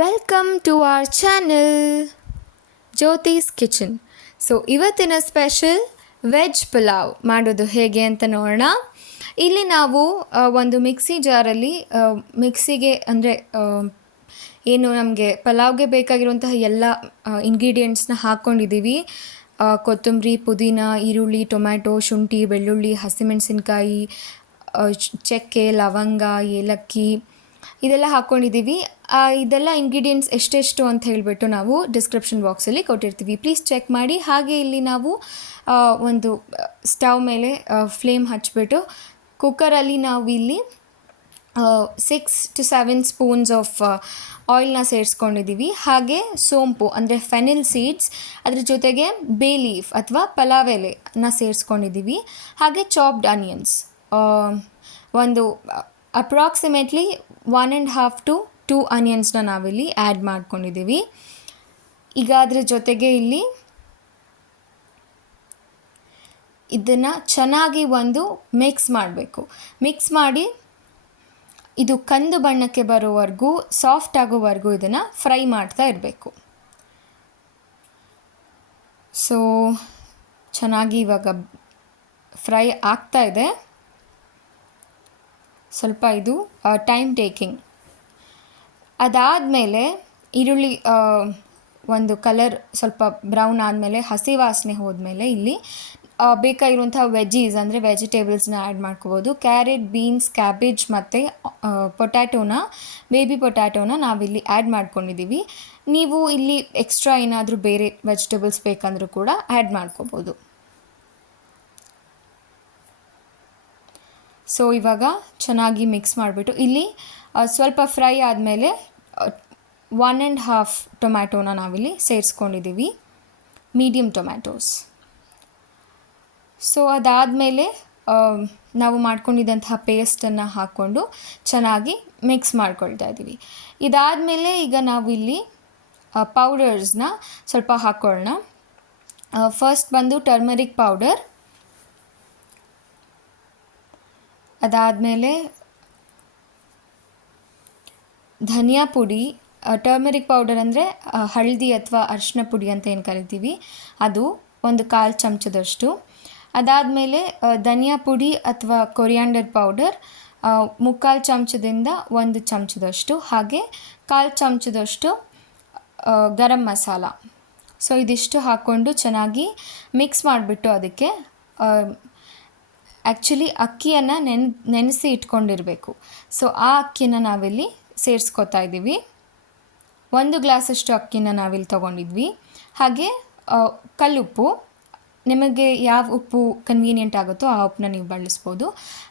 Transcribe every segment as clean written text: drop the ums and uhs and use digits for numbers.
Welcome to our channel Jyothi's kitchen. So ಇವತ್ತಿನ special veg pulao ಮಾಡೋದು ಹೇಗೆ ಅಂತ ನೋಡೋಣ. ಇಲ್ಲಿ ನಾವು ಒಂದು ಮಿಕ್ಸಿ ಜಾರಲ್ಲಿ ಮಿಕ್ಸಿಗೆ ಅಂದರೆ ಏನು ನಮಗೆ ಪಲಾವ್ಗೆ ಬೇಕಾಗಿರುವಂತಹ ಎಲ್ಲ ಇಂಗ್ರೀಡಿಯೆಂಟ್ಸ್ನ ಹಾಕ್ಕೊಂಡಿದ್ದೀವಿ. ಕೊತ್ತಂಬರಿ, ಪುದೀನ, ಈರುಳ್ಳಿ, ಟೊಮ್ಯಾಟೊ, ಶುಂಠಿ, ಬೆಳ್ಳುಳ್ಳಿ, ಹಸಿಮೆಣಸಿನ್ಕಾಯಿ, ಚಕ್ಕೆ, ಲವಂಗ, ಏಲಕ್ಕಿ ಇದೆಲ್ಲ ಹಾಕ್ಕೊಂಡಿದ್ದೀವಿ. ಇದೆಲ್ಲ ಇಂಗ್ರೀಡಿಯೆಂಟ್ಸ್ ಎಷ್ಟೆಷ್ಟು ಅಂತ ಹೇಳಿಬಿಟ್ಟು ನಾವು ಡಿಸ್ಕ್ರಿಪ್ಷನ್ ಬಾಕ್ಸಲ್ಲಿ ಕೊಟ್ಟಿರ್ತೀವಿ, ಪ್ಲೀಸ್ ಚೆಕ್ ಮಾಡಿ. ಹಾಗೆ ಇಲ್ಲಿ ನಾವು ಒಂದು ಸ್ಟವ್ ಮೇಲೆ ಫ್ಲೇಮ್ ಹಚ್ಚಿಬಿಟ್ಟು ಕುಕ್ಕರಲ್ಲಿ ನಾವು ಇಲ್ಲಿ 6 to 7 ಸ್ಪೂನ್ಸ್ ಆಫ್ ಆಯಿಲ್ನ ಸೇರಿಸ್ಕೊಂಡಿದ್ದೀವಿ. ಹಾಗೆ ಸೋಂಪು ಅಂದರೆ ಫೆನಿಲ್ ಸೀಡ್ಸ್, ಅದ್ರ ಜೊತೆಗೆ ಬೇ ಲೀಫ್ ಅಥವಾ ಪಲಾವ್ ಎಲೆನ ಸೇರಿಸ್ಕೊಂಡಿದ್ದೀವಿ. ಹಾಗೆ ಚಾಪ್ಡ್ ಆನಿಯನ್ಸ್ ಒಂದು ಅಪ್ರಾಕ್ಸಿಮೇಟ್ಲಿ 1.5 to 2 ಆನಿಯನ್ಸ್ನ ನಾವಿಲ್ಲಿ ಆ್ಯಡ್ ಮಾಡ್ಕೊಂಡಿದ್ದೀವಿ. ಈಗ ಅದ್ರ ಜೊತೆಗೆ ಇಲ್ಲಿ ಇದನ್ನು ಚೆನ್ನಾಗಿ ಒಂದು ಮಿಕ್ಸ್ ಮಾಡಬೇಕು. ಮಿಕ್ಸ್ ಮಾಡಿ ಇದು ಕಂದು ಬಣ್ಣಕ್ಕೆ ಬರೋವರೆಗೂ, ಸಾಫ್ಟ್ ಆಗೋವರೆಗೂ ಇದನ್ನು ಫ್ರೈ ಮಾಡ್ತಾ ಇರಬೇಕು. ಸೊ ಚೆನ್ನಾಗಿ ಇವಾಗ ಫ್ರೈ ಆಗ್ತಾ ಇದೆ. ಸ್ವಲ್ಪ ಇದು ಟೈಮ್ ಟೇಕಿಂಗ್. ಅದಾದಮೇಲೆ ಈರುಳ್ಳಿ ಒಂದು ಕಲರ್ ಸ್ವಲ್ಪ ಬ್ರೌನ್ ಆದಮೇಲೆ, ಹಸಿ ವಾಸನೆ ಹೋದ್ಮೇಲೆ ಇಲ್ಲಿ ಬೇಕಾಗಿರುವಂಥ ವೆಜ್ಜೀಸ್ ಅಂದರೆ ವೆಜಿಟೇಬಲ್ಸ್ನ ಆ್ಯಡ್ ಮಾಡ್ಕೋಬೋದು. ಕ್ಯಾರೆಟ್, ಬೀನ್ಸ್, ಕ್ಯಾಬೇಜ್ ಮತ್ತು ಬೇಬಿ ಪೊಟ್ಯಾಟೋನ ನಾವಿಲ್ಲಿ ಆ್ಯಡ್ ಮಾಡ್ಕೊಂಡಿದ್ದೀವಿ. ನೀವು ಇಲ್ಲಿ ಎಕ್ಸ್ಟ್ರಾ ಏನಾದರೂ ಬೇರೆ ವೆಜಿಟೇಬಲ್ಸ್ ಬೇಕಂದ್ರೂ ಕೂಡ ಆ್ಯಡ್ ಮಾಡ್ಕೋಬೋದು. ಸೊ ಇವಾಗ ಚೆನ್ನಾಗಿ ಮಿಕ್ಸ್ ಮಾಡಿಬಿಟ್ಟು ಇಲ್ಲಿ ಸ್ವಲ್ಪ ಫ್ರೈ ಆದಮೇಲೆ 1.5 ಟೊಮ್ಯಾಟೋನ ನಾವಿಲ್ಲಿ ಸೇರಿಸ್ಕೊಂಡಿದ್ದೀವಿ, ಮೀಡಿಯಮ್ ಟೊಮ್ಯಾಟೋಸ್. ಸೊ ಅದಾದಮೇಲೆ ನಾವು ಮಾಡ್ಕೊಂಡಿದ್ದಂತಹ ಪೇಸ್ಟನ್ನು ಹಾಕ್ಕೊಂಡು ಚೆನ್ನಾಗಿ ಮಿಕ್ಸ್ ಮಾಡ್ಕೊಳ್ತಾ ಇದ್ದೀವಿ. ಇದಾದಮೇಲೆ ಈಗ ನಾವು ಇಲ್ಲಿ ಪೌಡರ್ಸ್ನ ಸ್ವಲ್ಪ ಹಾಕ್ಕೊಳ್ಳೋಣ. ಫಸ್ಟ್ ಬಂದು ಟರ್ಮರಿಕ್ ಪೌಡರ್, ಅದಾದಮೇಲೆ ಧನಿಯಾ ಪುಡಿ. ಟರ್ಮರಿಕ್ ಪೌಡರ್ ಅಂದರೆ ಹಳದಿ ಅಥವಾ ಅರಿಶಿನ ಪುಡಿ ಅಂತ ಏನು ಕರಿತೀವಿ, ಅದು 1/4 ಚಮಚದಷ್ಟು. ಅದಾದಮೇಲೆ ಧನಿಯಾ ಪುಡಿ ಅಥವಾ ಕೊರಿಯಾಂಡರ್ ಪೌಡರ್ 3/4 ಚಮಚದಿಂದ 1 ಚಮಚದಷ್ಟು. ಹಾಗೆ 1/4 ಚಮಚದಷ್ಟು ಗರಂ ಮಸಾಲ. ಸೊ ಇದಿಷ್ಟು ಹಾಕ್ಕೊಂಡು ಚೆನ್ನಾಗಿ ಮಿಕ್ಸ್ ಮಾಡಿಬಿಟ್ಟು ಅದಕ್ಕೆ ಆ್ಯಕ್ಚುಲಿ ಅಕ್ಕಿಯನ್ನು ನೆನೆಸಿ ಇಟ್ಕೊಂಡಿರಬೇಕು. ಸೊ ಆ ಅಕ್ಕಿನ ನಾವಿಲ್ಲಿ ಸೇರಿಸ್ಕೊತಾ ಇದ್ದೀವಿ. 1 ಗ್ಲಾಸಷ್ಟು ಅಕ್ಕಿನ ನಾವಿಲ್ಲಿ ತೊಗೊಂಡಿದ್ವಿ. ಹಾಗೆ ಕಲ್ಲುಪ್ಪು, ನಿಮಗೆ ಯಾವ ಉಪ್ಪು ಕನ್ವೀನಿಯೆಂಟ್ ಆಗುತ್ತೋ ಆ ಉಪ್ಪನ್ನ ನೀವು ಬಳಸ್ಬೋದು.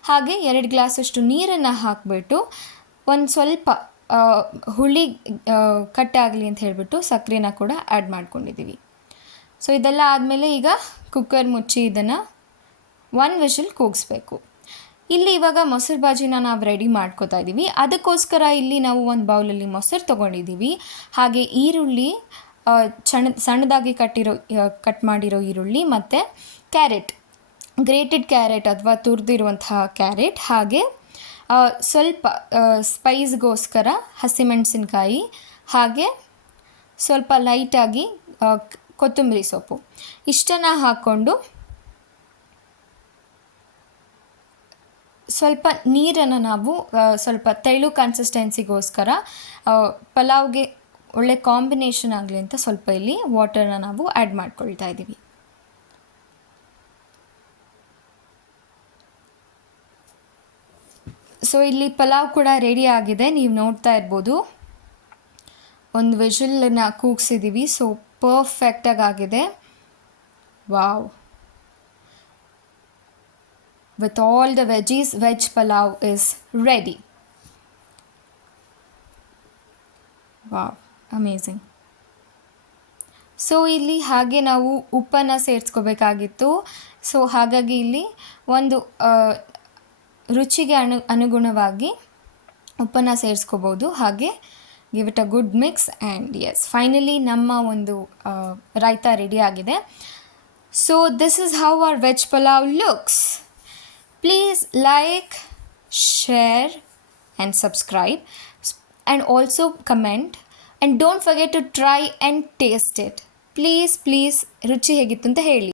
ಹಾಗೆ 2 ಗ್ಲಾಸಷ್ಟು ನೀರನ್ನು ಹಾಕಿಬಿಟ್ಟು ಒಂದು ಸ್ವಲ್ಪ ಹುಳಿ ಕಟ್ಟಾಗಲಿ ಅಂತ ಹೇಳಿಬಿಟ್ಟು ಸಕ್ಕರೆನ ಕೂಡ ಆ್ಯಡ್ ಮಾಡ್ಕೊಂಡಿದ್ದೀವಿ. ಸೊ ಇದೆಲ್ಲ ಆದಮೇಲೆ ಈಗ ಕುಕ್ಕರ್ ಮುಚ್ಚಿ ಇದನ್ನು 1 ವಿಷಲ್ ಕೂಗಿಸ್ಬೇಕು. ಇಲ್ಲಿ ಇವಾಗ ಮೊಸರು ಬಾಜಿನ ನಾವು ರೆಡಿ ಮಾಡ್ಕೋತಾ ಇದ್ದೀವಿ. ಅದಕ್ಕೋಸ್ಕರ ಇಲ್ಲಿ ನಾವು ಒಂದು ಬೌಲಲ್ಲಿ ಮೊಸರು ತೊಗೊಂಡಿದ್ದೀವಿ. ಹಾಗೆ ಈರುಳ್ಳಿ, ಸಣ್ಣದಾಗಿ ಕಟ್ ಮಾಡಿರೋ ಈರುಳ್ಳಿ, ಮತ್ತು ಕ್ಯಾರೆಟ್, ಗ್ರೇಟೆಡ್ ಕ್ಯಾರೆಟ್ ಅಥವಾ ತುರಿದಿರುವಂತಹ ಕ್ಯಾರೆಟ್, ಹಾಗೆ ಸ್ವಲ್ಪ ಸ್ಪೈಸ್ಗೋಸ್ಕರ ಹಸಿಮೆಣಸಿನ್ಕಾಯಿ, ಹಾಗೆ ಸ್ವಲ್ಪ ಲೈಟಾಗಿ ಕೊತ್ತಂಬರಿ ಸೊಪ್ಪು, ಇಷ್ಟನ್ನು ಹಾಕ್ಕೊಂಡು ಸ್ವಲ್ಪ ನೀರನ್ನು ನಾವು ಸ್ವಲ್ಪ ತೆಳು ಕನ್ಸಿಸ್ಟೆನ್ಸಿಗೋಸ್ಕರ ಪಲಾವ್ಗೆ ಒಳ್ಳೆ ಕಾಂಬಿನೇಷನ್ ಆಗಲಿ ಅಂತ ಸ್ವಲ್ಪ ಇಲ್ಲಿ ವಾಟರ್ನ ನಾವು ಆ್ಯಡ್ ಮಾಡ್ಕೊಳ್ತಾ ಇದ್ದೀವಿ. ಸೊ ಇಲ್ಲಿ ಪಲಾವ್ ಕೂಡ ರೆಡಿ ಆಗಿದೆ, ನೀವು ನೋಡ್ತಾ ಇರ್ಬೋದು. 1 ವಿಷಲನ್ನ ಕೂಗಿಸಿದ್ದೀವಿ. ಸೊ ಪರ್ಫೆಕ್ಟಾಗಿ ಆಗಿದೆ. Wow! With all the veggies, veg palav is ready. Wow, amazing. So ಇಲ್ಲಿ ಹಾಗೆ ನಾವು ಉಪ್ಪನ್ನು ಸೇರಿಸ್ಕೋಬೇಕಾಗಿತ್ತು. ಸೊ ಹಾಗಾಗಿ ಇಲ್ಲಿ ಒಂದು ರುಚಿಗೆ ಅನುಗುಣವಾಗಿ ಉಪ್ಪನ್ನು ಸೇರಿಸ್ಕೋಬೋದು. ಹಾಗೆ give it a good mix and yes, finally ನಮ್ಮ ಒಂದು ರಾಯ್ತ ರೆಡಿ ಆಗಿದೆ. So this is how our veg pulao looks. Please like, share and subscribe, and also comment and don't forget to try and taste it. Please ರುಚಿ ಹೇಗಿತ್ತು ಅಂತ ಹೇಳಿ.